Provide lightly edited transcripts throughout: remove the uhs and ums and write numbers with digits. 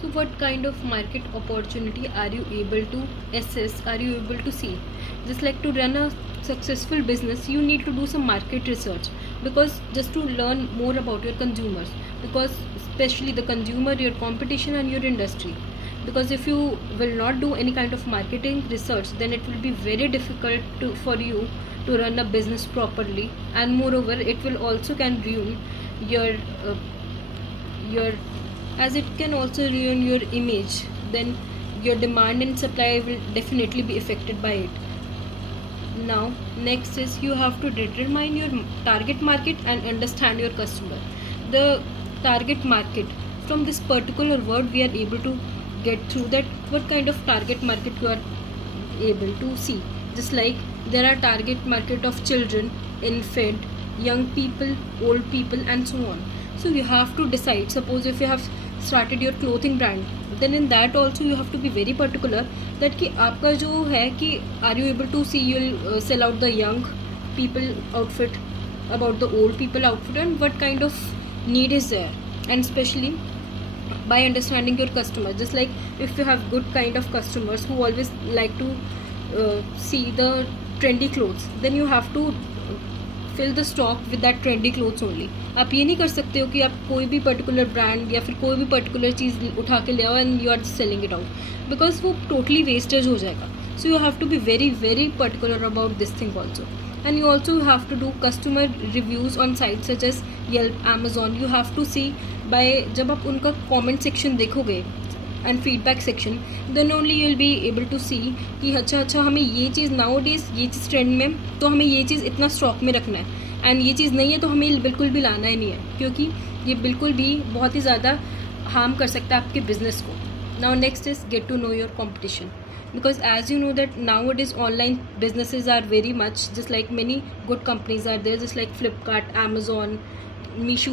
So what kind of market opportunity are you able to assess, are you able to see? Just like to run a successful business, you need to do some market research, because just to learn more about your consumers, because especially the consumer, your competition and your industry. Because if you will not do any kind of marketing research, then it will be very difficult for you to run a business properly, and moreover it will also can ruin your your as it can also ruin your image. Then your demand and supply will definitely be affected by it. Now next is you have to determine your target market and understand your customer. The target market, from this particular word we are able to get through that what kind of target market you are able to see. Just like there are target market of children, infant, young people, old people and so on. So you have to decide. Suppose if you have started your clothing brand, then in that also you have to be very particular that कि आपका जो है कि are you able to see, you'll sell out the young people outfit, about the old people outfit, and what kind of need is there. And especially by understanding your customer, just like if you have good kind of customers who always like to see the trendy clothes, then you have to fill the stock with that trendy clothes only. आप ये नहीं कर सकते हो कि आप कोई भी पर्टिकुलर ब्रांड या फिर कोई भी पर्टिकुलर चीज़ उठा के ले आओ and you are selling it out, because वो टोटली वेस्टेज हो जाएगा. So you have to be very very particular about this thing also. And you also have to do customer reviews on sites such as Yelp, Amazon. You have to see by जब आप उनका comment section देखोगे and feedback section, then only you will be able to see कि अच्छा हमें ये चीज़ nowadays ये चीज़ trend में, तो हमें ये चीज़ इतना स्टॉक में रखना है, एंड ये चीज़ नहीं है तो हमें बिल्कुल भी लाना ही नहीं है, क्योंकि ये बिल्कुल भी बहुत ही ज़्यादा हार्म कर सकता है आपके बिजनेस को. Now next is get to know your competition, because as you know that nowadays online businesses are very much, just like many good companies are there, just like Flipkart, Amazon, Meesho,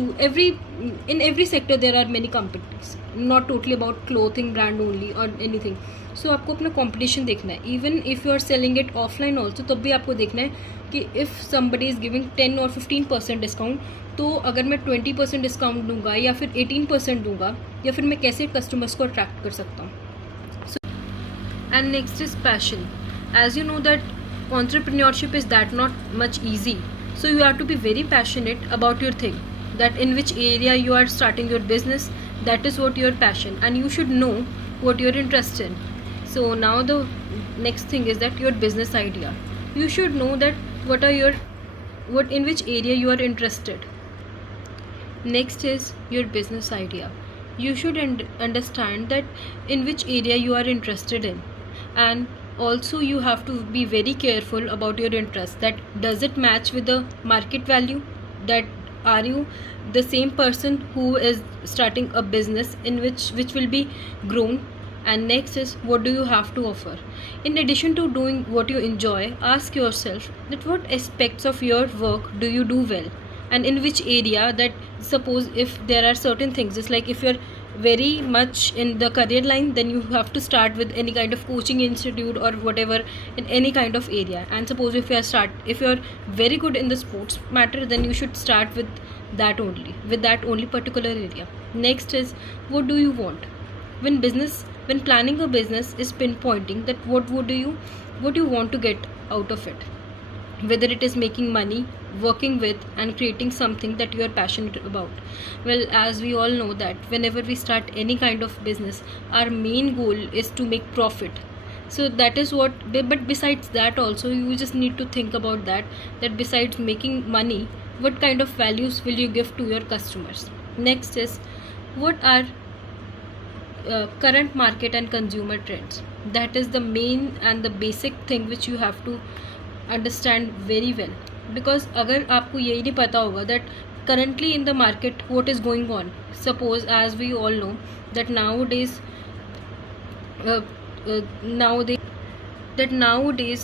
in every sector there are many companies, not totally about clothing brand only or anything. So आपको अपना competition देखना है. Even if you are selling it offline also, तब भी आपको देखना है कि if somebody is giving 10 or 15% discount, तो अगर मैं 20% डिस्काउंट दूंगा या फिर 18% दूंगा, या फिर मैं कैसे कस्टमर्स को अट्रैक्ट कर सकता हूँ. And next is passion. As you know that entrepreneurship is that not much easy, so you have to be very passionate about your thing, that in which area you are starting your business, that is what your passion, and you should know what you're interested in. So now the next thing is that your business idea. You should know that what in which area you are interested. Next is your business idea. You should understand that in which area you are interested in, and also you have to be very careful about your interest, that does it match with the market value, that are you the same person who is starting a business in which will be grown. And next is what do you have to offer. In addition to doing what you enjoy, ask yourself that what aspects of your work do you do well, and in which area. That suppose if there are certain things, just like if you're very much in the career line, then you have to start with any kind of coaching institute or whatever in any kind of area. And suppose if you're very good in the sports matter, then you should start with that only particular area. Next is what do you want. When planning a business is pinpointing that what you want to get out of it, whether it is making money, working with and creating something that you are passionate about. Well, as we all know that whenever we start any kind of business, our main goal is to make profit. So that is what, but besides that also you just need to think about that besides making money, what kind of values will you give to your customers. Next is what are current market and consumer trends. That is the main and the basic thing which you have to understand very well, because अगर आपको यही नहीं पता होगा that currently in the market what is going on. Suppose as we all know that nowadays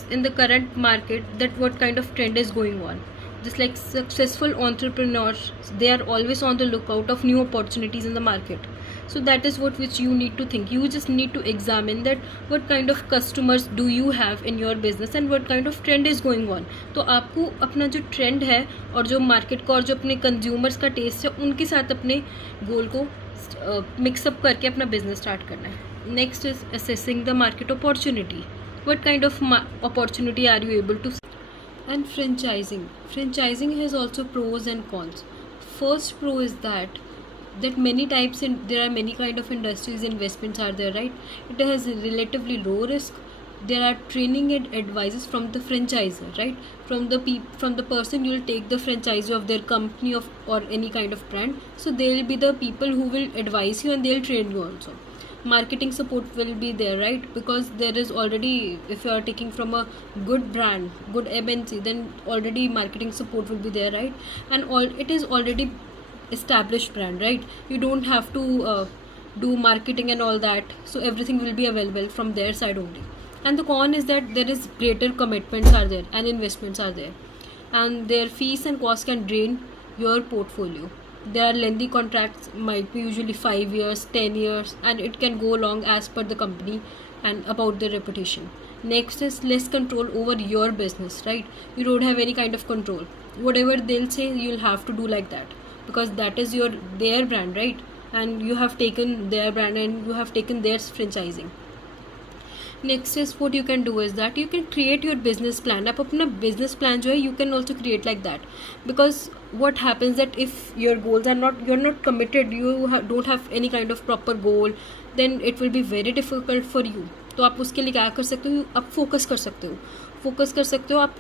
in the current market, that what kind of trend is going on. Just like successful entrepreneurs, they are always on the lookout of new opportunities in the market. So that is what which you need to think. You just need to examine that what kind of customers do you have in your business and what kind of trend is going on. तो आपको अपना जो trend है और जो market का और जो अपने कंज्यूमर्स का टेस्ट है, उनके साथ अपने गोल को मिक्सअप करके अपना बिजनेस स्टार्ट करना है. Next is assessing the market opportunity. What kind of opportunity are you able to. And franchising has also pros and cons. First pro is that many types and there are many kind of industries, investments are there, right? It has relatively low risk. There are training and advices from the franchisor, right? From the person you will take the franchise of their company of or any kind of brand. So they will be the people who will advise you and they'll train you also. Marketing support will be there, right? Because there is already, if you are taking from a good brand, good MNC, then already marketing support will be there, right? And all it is already established brand, right? You don't have to do marketing and all that, so everything will be available from their side only. And the con is that there is greater commitments are there and investments are there, and their fees and costs can drain your portfolio. There are lengthy contracts, might be usually 5 years, 10 years, and it can go long as per the company and about their reputation. Next is less control over your business, right? You don't have any kind of control. Whatever they'll say, you'll have to do like that, because that is their brand, right? And you have taken their brand and you have taken their franchising. Next is what you can do is that you can create your business plan. आप अपना business plan जो है you can also create like that, because what happens that if your goals are not, you're not committed, you don't have any kind of proper goal, then it will be very difficult for you. तो आप उसके लिए क्या कर सकते हो, आप focus कर सकते हो आप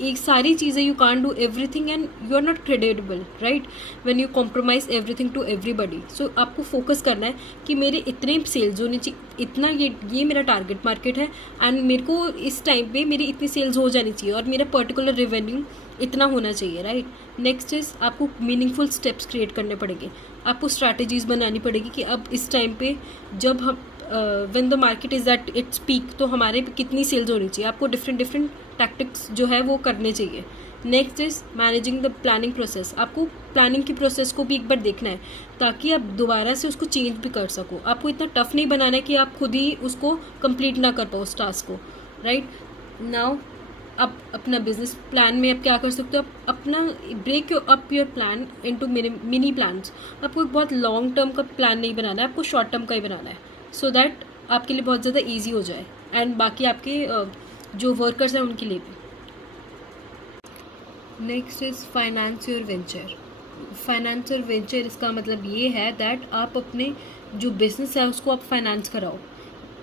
एक सारी चीज़ें. You can't do everything and you are not creditable, right? When you compromise everything to everybody. So आपको फोकस करना है कि मेरे इतने सेल्स होने चाहिए, इतना ये मेरा टारगेट मार्केट है, एंड मेरे को इस टाइम पे मेरी इतनी सेल्स हो जानी चाहिए और मेरा पर्टिकुलर रेवेन्यू इतना होना चाहिए, राइट? नेक्स्ट इज़ आपको मीनिंगफुल स्टेप्स क्रिएट करने पड़ेंगे. आपको स्ट्रैटेजीज़ बनानी पड़ेगी कि अब इस टाइम पे जब हम when the market is at its peak, तो हमारे कितनी सेल्स होनी चाहिए. आपको डिफरेंट टैक्टिक्स जो है वो करने चाहिए. Next is managing the planning process. आपको प्लानिंग की प्रोसेस को भी एक बार देखना है ताकि आप दोबारा से उसको चेंज भी कर सको. आपको इतना टफ नहीं बनाना है कि आप खुद ही उसको कंप्लीट ना कर पाओ उस टास्क को, राइट? नाउ आप अपना बिजनेस प्लान में आप क्या कर सकते हो, आप अपना break up your plan into mini plans. आपको एक बहुत लॉन्ग टर्म का प्लान नहीं बनाना है, आपको शॉर्ट टर्म का ही बनाना है, सो दैट आपके लिए बहुत ज़्यादा ईजी हो जाए एंड बाकी आपके जो वर्कर्स हैं उनके लिए भी. Next is finance your venture. Finance your venture इसका मतलब ये है दैट आप अपने जो बिज़नेस है उसको आप फाइनेंस कराओ.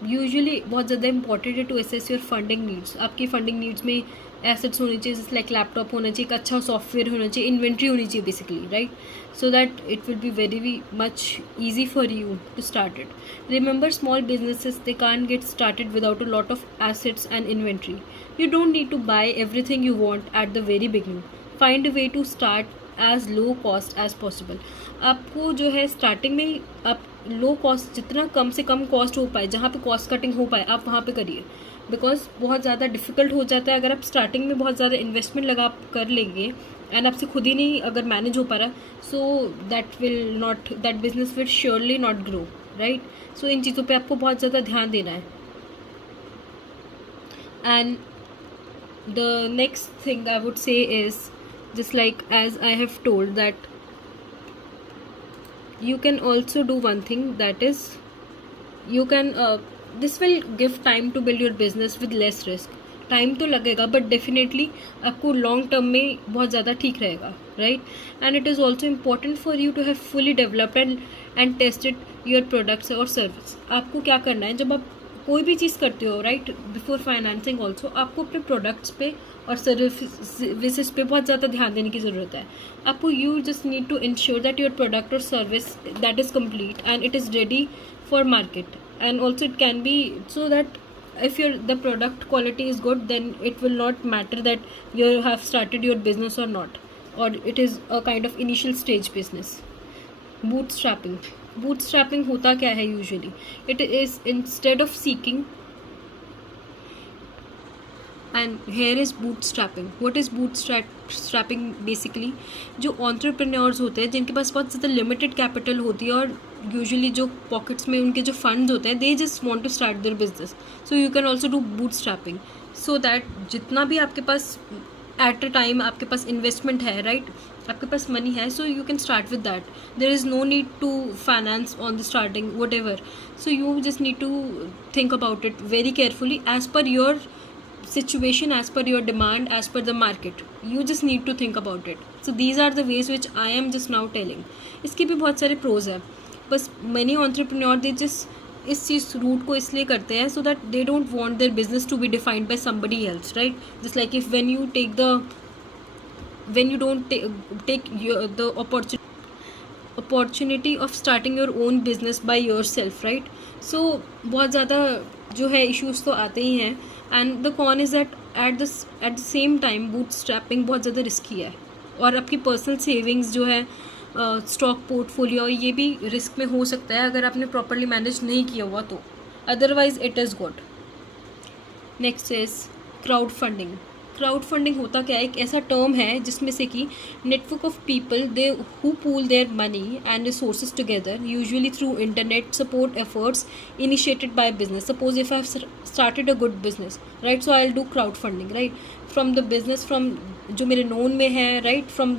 यूजुअली बहुत ज़्यादा इंपॉर्टेंट है to assess your funding needs. आपकी फंडिंग नीड्स में एसेट्स होने चाहिए, जैसे लाइक लैपटॉप होना चाहिए, एक अच्छा सॉफ्टवेयर होना चाहिए, इन्वेंट्री होनी चाहिए basically, right? So that it will be very much easy for you to start it. Remember, small businesses they can't get started without a lot of assets and inventory. You don't need to buy everything you want at the very beginning. Find a way to start as low cost as possible. आपको जो है starting में आप low cost, जितना कम से कम cost हो पाए, जहाँ पे कॉस्ट कटिंग हो पाए आप वहाँ पे करिए. बिकॉज बहुत ज़्यादा डिफिकल्ट हो जाता है अगर आप स्टार्टिंग में बहुत ज़्यादा इन्वेस्टमेंट लगा कर लेंगे एंड आपसे खुद ही नहीं अगर मैनेज हो पा रहा, so that business will surely not grow, right? So इन चीज़ों पे आपको बहुत ज़्यादा ध्यान देना है. And the next thing I would say is, just like as I have told, that you can also do one thing, that is you can this will give time to build your business with less risk. Time तो लगेगा but definitely आपको long term में बहुत ज़्यादा ठीक रहेगा, right? And it is also important for you to have fully developed and tested your products और service. आपको क्या करना है जब आप कोई भी चीज़ करते हो, राइट, बिफोर फाइनेंसिंग ऑल्सो आपको अपने प्रोडक्ट्स पे और सर्विसेज पे बहुत ज़्यादा ध्यान देने की ज़रूरत है. आपको you just need to ensure that your product और service that is complete and it is ready for market. And also it can be so that if the product quality is good, then it will not matter that you have started your business or not, or it is a kind of initial stage business. Bootstrapping होता क्या है usually? It is instead of seeking, and here is bootstrapping. What is bootstrapping? Basically जो entrepreneurs होते हैं जिनके पास बहुत ज़्यादा limited capital होती है और यूजुअली जो पॉकेट्स में उनके जो फंड्स होते हैं, they just want to start their business. So you can also do bootstrapping, so that जितना भी आपके पास एट अ टाइम आपके पास इन्वेस्टमेंट है, राइट, आपके पास मनी है, so you can start with that. There is no need to finance on the starting whatever. So you just need to think about it very carefully as per your situation, as per your demand, as per the market. You just need to think about it. So these are the ways which I am just now telling. इसके भी बहुत सारे pros है, बस many entrepreneur they just इस चीज़ root को इसलिए करते हैं so that they don't want their business to be defined by somebody else, right? Just like if when you don't take the opportunity of starting your own business by yourself, right? So बहुत ज़्यादा जो है issues तो आते ही हैं. And the con is that at the same time bootstrapping बहुत ज़्यादा रिस्की है, और आपकी पर्सनल सेविंग्स जो है, स्टॉक पोर्टफोलियो, ये भी रिस्क में हो सकता है अगर आपने प्रॉपरली मैनेज नहीं किया हुआ तो. Otherwise it is good. Next is crowd funding. Crowd funding होता क्या है, एक ऐसा टर्म है जिसमें से कि network of people they who pool their money and resources together usually through internet support efforts initiated by business. Suppose if I have started a good business, right, so I will do crowd funding, right, from the business, from जो मेरे known में है, right, from